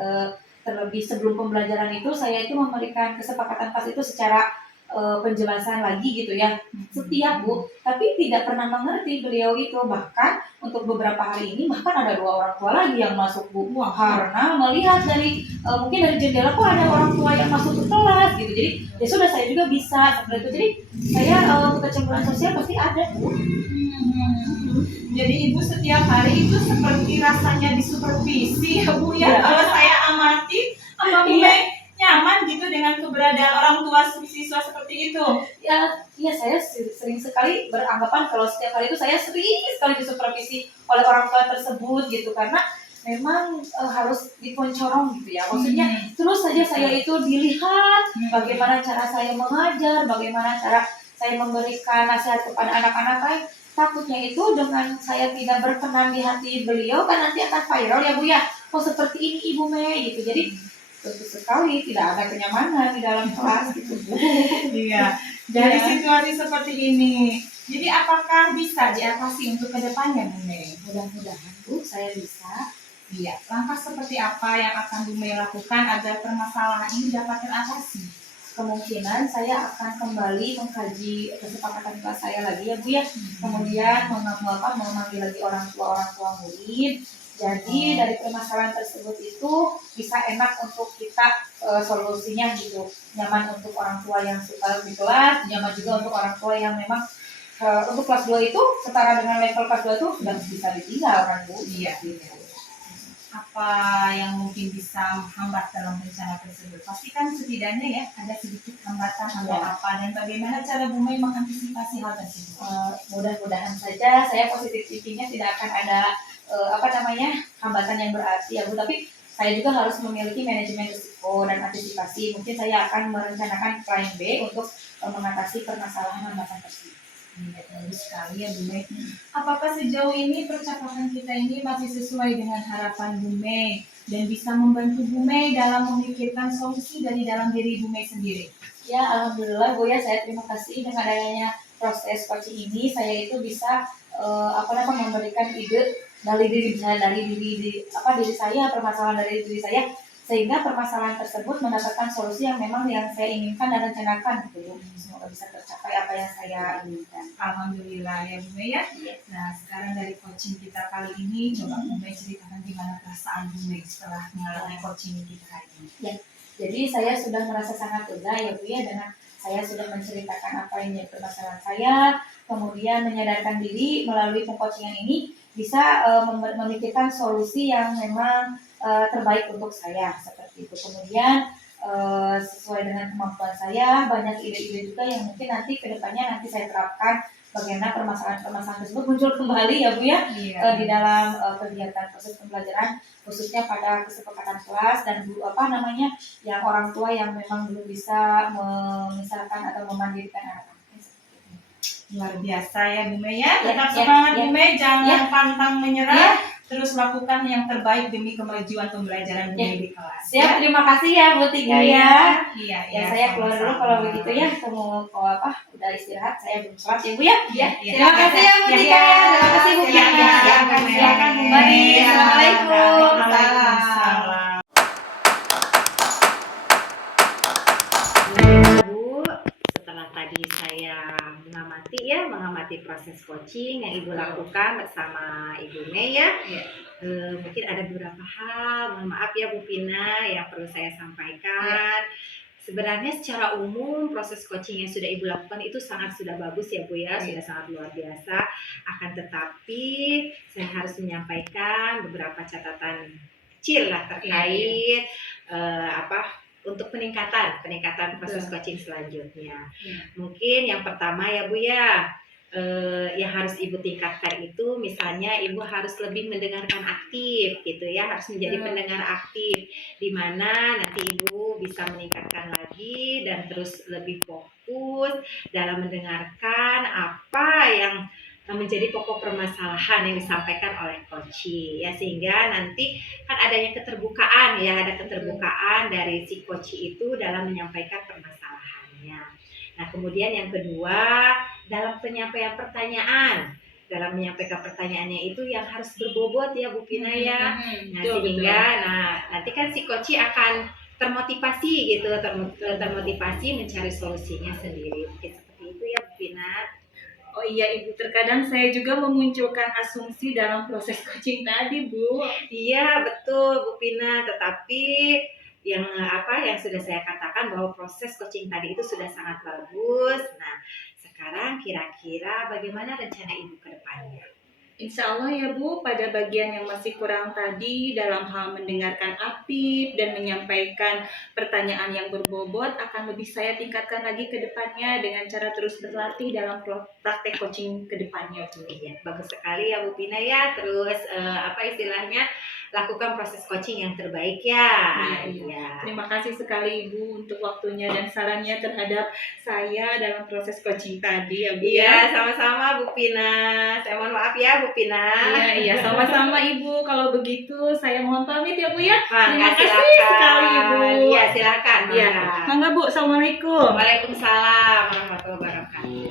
terlebih sebelum pembelajaran itu saya itu memberikan kesepakatan pas itu secara penjelasan lagi gitu ya setiap Bu, tapi tidak pernah mengerti beliau itu. Bahkan untuk beberapa hari ini bahkan ada 2 orang tua lagi yang masuk Bu. Karena melihat dari mungkin dari jendela kok ada orang tua yang masuk ke kelas gitu. Jadi ya sudah saya juga bisa seperti itu. Jadi saya untuk kecemburuan sosial pasti ada Bu. Jadi ibu setiap hari itu seperti rasanya disupervisi ya Bu ya. Iya. Kalau saya amati, apa Bu Mei nyaman gitu dengan keberadaan orang tua siswa seperti itu? Ya saya sering sekali beranggapan kalau setiap hari itu saya sering sekali disupervisi oleh orang tua tersebut gitu karena memang harus diponcorong gitu ya. Maksudnya terus saja saya itu dilihat bagaimana cara saya mengajar, bagaimana cara saya memberikan nasihat kepada anak-anak lain. Takutnya itu dengan saya tidak berkenan di hati beliau kan nanti akan viral ya Bu ya. Oh seperti ini Ibu Mei gitu. Jadi tentu sekali tidak ada kenyamanan di dalam kelas gitu Bu. Iya. Dari situasi seperti ini, jadi apakah bisa diatasi untuk kedepannya Bu Mei? Mudah-mudahan Bu saya bisa. Iya. Langkah seperti apa yang akan Bu Mei lakukan agar permasalahan ini dapat teratasi? Kemungkinan saya akan kembali mengkaji kesepakatan kelas saya lagi ya Bu ya. Kemudian memanggil lagi orang tua murid. Jadi dari permasalahan tersebut itu bisa enak untuk kita solusinya gitu. Nyaman untuk orang tua yang suka di kelas, nyaman juga untuk orang tua yang memang untuk kelas 2 itu setara dengan level kelas 2 itu sudah bisa ditinggal kan Bu. Iya. Apa yang mungkin bisa menghambat dalam rencana tersebut? Pasti kan setidaknya ya ada sedikit hambatan atau apa, dan bagaimana cara Bu Mei mengantisipasi hal tersebut? Mudah-mudahan saja saya positif thinking-nya tidak akan ada hambatan yang berarti ya Bu, tapi saya juga harus memiliki manajemen risiko dan antisipasi. Mungkin saya akan merencanakan plan B untuk mengatasi permasalahan hambatan tersebut. Bagus sekali ya Bu Mei. Apakah sejauh ini percakapan kita ini masih sesuai dengan harapan Bu Mei dan bisa membantu Bu Mei dalam memikirkan solusi dari dalam diri Bu Mei sendiri? Ya alhamdulillah Bu ya, saya terima kasih dengan adanya proses coaching ini saya itu bisa memberikan ide dari diri saya, permasalahan dari diri saya, sehingga permasalahan tersebut mendapatkan solusi yang memang yang saya inginkan dan rencanakan gitu. Semoga bisa tercapai apa yang saya inginkan. Alhamdulillah ya Bu Mei ya. Nah sekarang dari coaching kita kali ini coba Bu Mei ceritakan gimana perasaan Bu Mei setelah mengalami coaching kita hari ini. Ya, jadi saya sudah merasa sangat lega ya Bu ya dengan saya sudah menceritakan apa yang menjadi permasalahan saya, kemudian menyadarkan diri melalui pengcoachingan ini bisa memikirkan solusi yang memang terbaik untuk saya seperti itu. Kemudian sesuai dengan kemampuan saya banyak ide-ide juga yang mungkin nanti kedepannya nanti saya terapkan bagaimana permasalahan tersebut muncul kembali ya Bu ya di dalam kegiatan proses pembelajaran khususnya pada kesepakatan kelas dan yang orang tua yang memang belum bisa memisahkan atau memandirikan anak-anak. Luar biasa ya Bu Mei ya. Ya, Tetap ya, semangat ya. Bu Mei, jangan Ya. pantang menyerah. Terus lakukan yang terbaik demi kemajuan pembelajaran Bu Mei di kelas. Siap, terima kasih ya Bu Tika ya. Iya, Ya saya keluar dulu kalau begitu ya. Udah istirahat, saya belum sholat ya Bu ya. Iya. Terima kasih ya Bu Tika ya. Terima kasih Bu Iya, Tika. silakan Bu Mari, Mei. Assalamualaikum. Waalaikumsalam. Bu, setelah tadi saya mengamati proses coaching yang Ibu lakukan bersama Ibu Mei ya. Mungkin ada beberapa hal, mohon maaf ya Bu Pina yang perlu saya sampaikan. Sebenarnya secara umum proses coaching yang sudah Ibu lakukan itu sudah bagus ya Bu ya, Iya. sudah sangat luar biasa. Akan tetapi saya harus menyampaikan beberapa catatan kecil lah terkait untuk peningkatan proses coaching selanjutnya. Iya. Mungkin yang pertama ya Bu ya, yang harus Ibu tingkatkan itu misalnya Ibu harus lebih mendengarkan aktif gitu ya, harus menjadi pendengar aktif, di mana nanti Ibu bisa meningkatkan lagi dan terus lebih fokus dalam mendengarkan apa yang menjadi pokok permasalahan yang disampaikan oleh coach ya, sehingga nanti kan adanya keterbukaan ya, ada keterbukaan dari si coach itu dalam menyampaikan permasalahannya. Nah, kemudian yang kedua, dalam penyampaian pertanyaan, dalam menyampaikan pertanyaannya itu yang harus berbobot ya Bu Pina ya. Nah, sehingga nanti kan si coach akan termotivasi gitu, termotivasi mencari solusinya sendiri. Mungkin seperti itu ya Bu Pina. Oh iya Ibu, terkadang saya juga memunculkan asumsi dalam proses coaching tadi Bu. Iya betul Bu Pina, tetapi yang sudah saya katakan bahwa proses coaching tadi itu sudah sangat bagus. Nah, sekarang kira-kira bagaimana rencana Ibu ke depannya? Insya Allah ya Bu, pada bagian yang masih kurang tadi dalam hal mendengarkan aktif dan menyampaikan pertanyaan yang berbobot akan lebih saya tingkatkan lagi ke depannya dengan cara terus berlatih dalam praktek coaching ke depannya Bu. Iya, bagus sekali ya Bu Pina ya. Terus lakukan proses coaching yang terbaik ya. Iya. Terima kasih sekali Ibu untuk waktunya dan sarannya terhadap saya dalam proses coaching tadi ya Bu. Iya, sama-sama Bu Pina. Saya mohon maaf ya Bu Pina. Iya, sama-sama Ibu. Kalau begitu saya mohon pamit ya Bu ya. Terima kasih silakan. sekali Ibu. Iya, silakan. Iya. Mangga Bu, Assalamualaikum. Waalaikumsalam warahmatullahi wabarakatuh.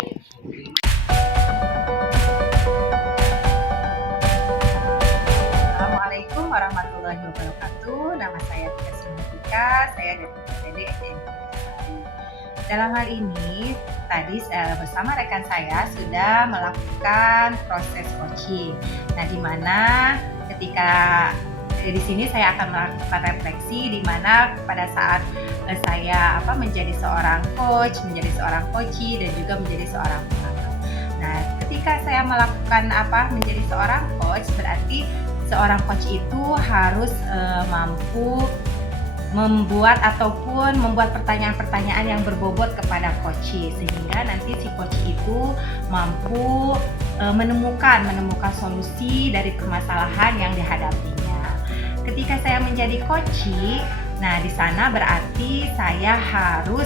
Assalamualaikum warahmatullahi wabarakatuh. Nama saya Tia Simantika, saya dari UPTD SDN. Dalam hal ini, tadi bersama rekan saya sudah melakukan proses coaching. Nah, di mana ketika di sini saya akan melakukan refleksi di mana pada saat saya menjadi seorang coach, menjadi seorang coachee dan juga menjadi seorang pengamat. Nah, ketika saya melakukan menjadi seorang coach, berarti seorang coach itu harus mampu membuat pertanyaan-pertanyaan yang berbobot kepada coachee, sehingga nanti si coachee itu mampu menemukan solusi dari permasalahan yang dihadapinya. Ketika saya menjadi coachee, nah di sana berarti saya harus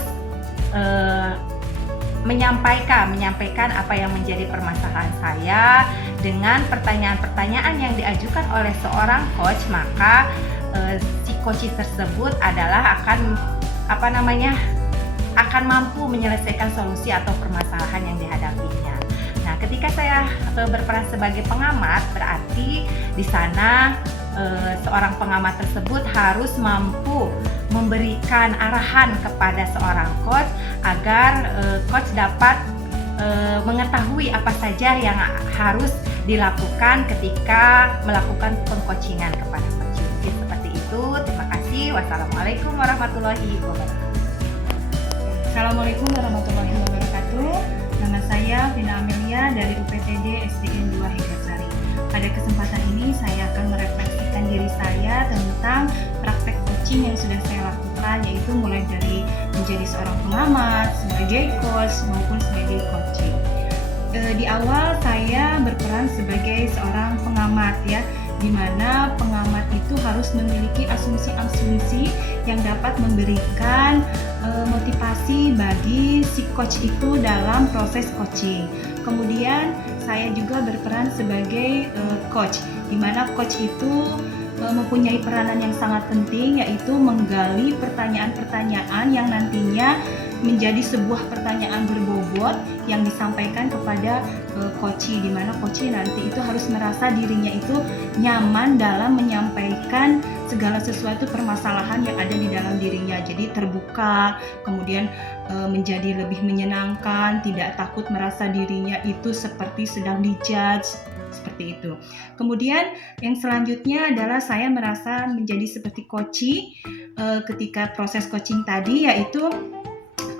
menyampaikan apa yang menjadi permasalahan saya dengan pertanyaan-pertanyaan yang diajukan oleh seorang coach, maka si coach tersebut adalah akan mampu menyelesaikan solusi atau permasalahan yang dihadapinya. Nah, ketika saya berperan sebagai pengamat, berarti di sana seorang pengamat tersebut harus mampu memberikan arahan kepada seorang coach agar coach dapat mengetahui apa saja yang harus dilakukan ketika melakukan pengcoachingan kepada coach. Mungkin seperti itu. Terima kasih. Wassalamualaikum warahmatullahi wabarakatuh. Assalamualaikum warahmatullahi wabarakatuh. Nama saya Vina Amelia dari UPTD SDN 2 Hegasari. Pada kesempatan ini saya akan merefleksikan diri saya tentang praktek coaching yang sudah saya lakukan, yaitu mulai dari menjadi seorang pengamat, sebagai coach maupun sebagai coaching. Di awal saya berperan sebagai seorang pengamat ya, di mana pengamat itu harus memiliki asumsi-asumsi yang dapat memberikan motivasi bagi si coach itu dalam proses coaching. Kemudian saya juga berperan sebagai coach, di mana coach itu mempunyai peranan yang sangat penting, yaitu menggali pertanyaan-pertanyaan yang nantinya menjadi sebuah pertanyaan berbobot yang disampaikan kepada coachee, di mana coachee nanti itu harus merasa dirinya itu nyaman dalam menyampaikan segala sesuatu permasalahan yang ada di dalam dirinya. Jadi terbuka, kemudian menjadi lebih menyenangkan, tidak takut merasa dirinya itu seperti sedang dijudge, seperti seperti itu. Kemudian yang selanjutnya adalah saya merasa menjadi seperti coachee ketika proses coaching tadi, yaitu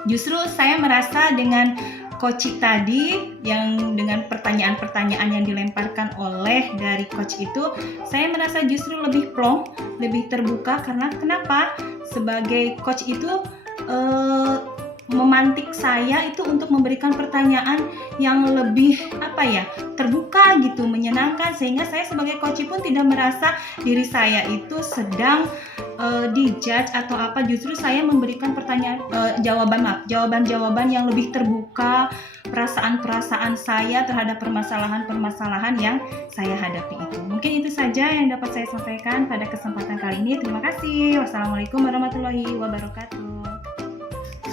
justru saya merasa dengan coach tadi yang dengan pertanyaan-pertanyaan yang dilemparkan oleh dari coach itu, saya merasa justru lebih plong, lebih terbuka. Karena kenapa? Sebagai coach itu memantik saya itu untuk memberikan pertanyaan yang lebih terbuka gitu, menyenangkan, sehingga saya sebagai coach pun tidak merasa diri saya itu sedang dijudge atau apa. Justru saya memberikan jawaban-jawaban yang lebih terbuka, perasaan-perasaan saya terhadap permasalahan-permasalahan yang saya hadapi itu. Mungkin itu saja yang dapat saya sampaikan pada kesempatan kali ini. Terima kasih. Wassalamualaikum warahmatullahi wabarakatuh.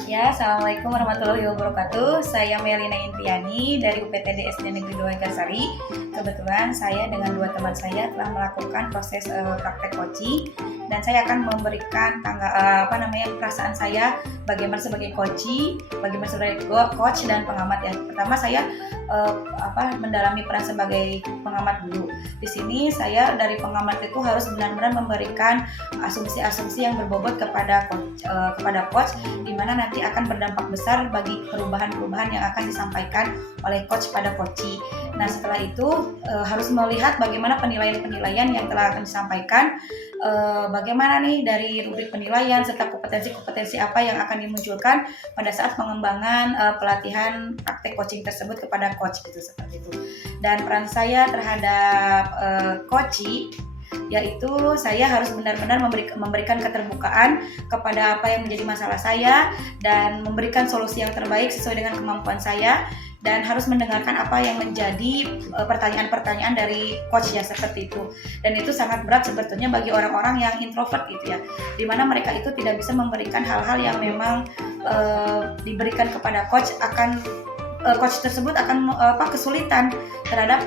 Ya, Assalamualaikum warahmatullahi wabarakatuh. Saya Melina Intiani dari UPTD SD Negeri 2 Gansari. Kebetulan saya dengan dua teman saya telah melakukan proses praktek coaching, dan saya akan memberikan perasaan saya bagaimana sebagai coaching, bagaimana sebagai coach dan pengamat ya. Pertama saya mendalami peran sebagai pengamat dulu. Di sini saya dari pengamat itu harus benar-benar memberikan asumsi-asumsi yang berbobot kepada coach, di mana nanti akan berdampak besar bagi perubahan-perubahan yang akan disampaikan oleh coach pada coachee. Nah, setelah itu harus melihat bagaimana penilaian-penilaian yang telah akan disampaikan, bagaimana nih dari rubrik penilaian serta kompetensi-kompetensi apa yang akan dimunculkan pada saat pengembangan pelatihan praktek coaching tersebut kepada coach gitu, seperti itu. Dan peran saya terhadap coachee yaitu saya harus benar-benar memberikan keterbukaan kepada apa yang menjadi masalah saya dan memberikan solusi yang terbaik sesuai dengan kemampuan saya, dan harus mendengarkan apa yang menjadi pertanyaan-pertanyaan dari coach ya, seperti itu. Dan itu sangat berat sebetulnya bagi orang-orang yang introvert gitu ya, dimana mereka itu tidak bisa memberikan hal-hal yang memang diberikan kepada coach, coach tersebut akan kesulitan terhadap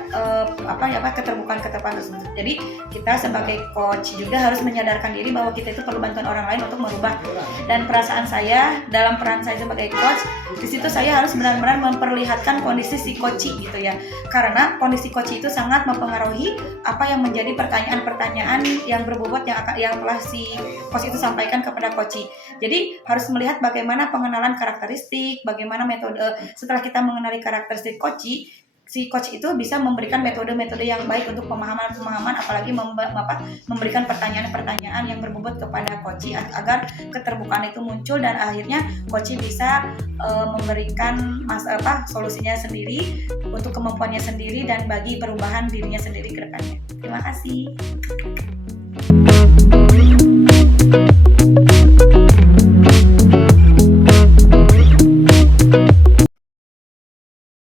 keterbukaan tersebut. Jadi kita sebagai coach juga harus menyadarkan diri bahwa kita itu perlu bantuan orang lain untuk merubah. Dan perasaan saya dalam peran saya sebagai coach, di situ saya harus benar-benar memperlihatkan kondisi si coachee gitu ya. Karena kondisi coachee itu sangat mempengaruhi apa yang menjadi pertanyaan-pertanyaan yang berbobot yang telah si coach itu sampaikan kepada coachee. Jadi harus melihat bagaimana pengenalan karakteristik, bagaimana metode setelah kita mengenali karakteristik coachee, si coach itu bisa memberikan metode-metode yang baik untuk pemahaman, apalagi memberikan pertanyaan-pertanyaan yang berbobot kepada coachee agar keterbukaan itu muncul, dan akhirnya coachee bisa memberikan solusinya sendiri untuk kemampuannya sendiri dan bagi perubahan dirinya sendiri ke depannya. Terima kasih.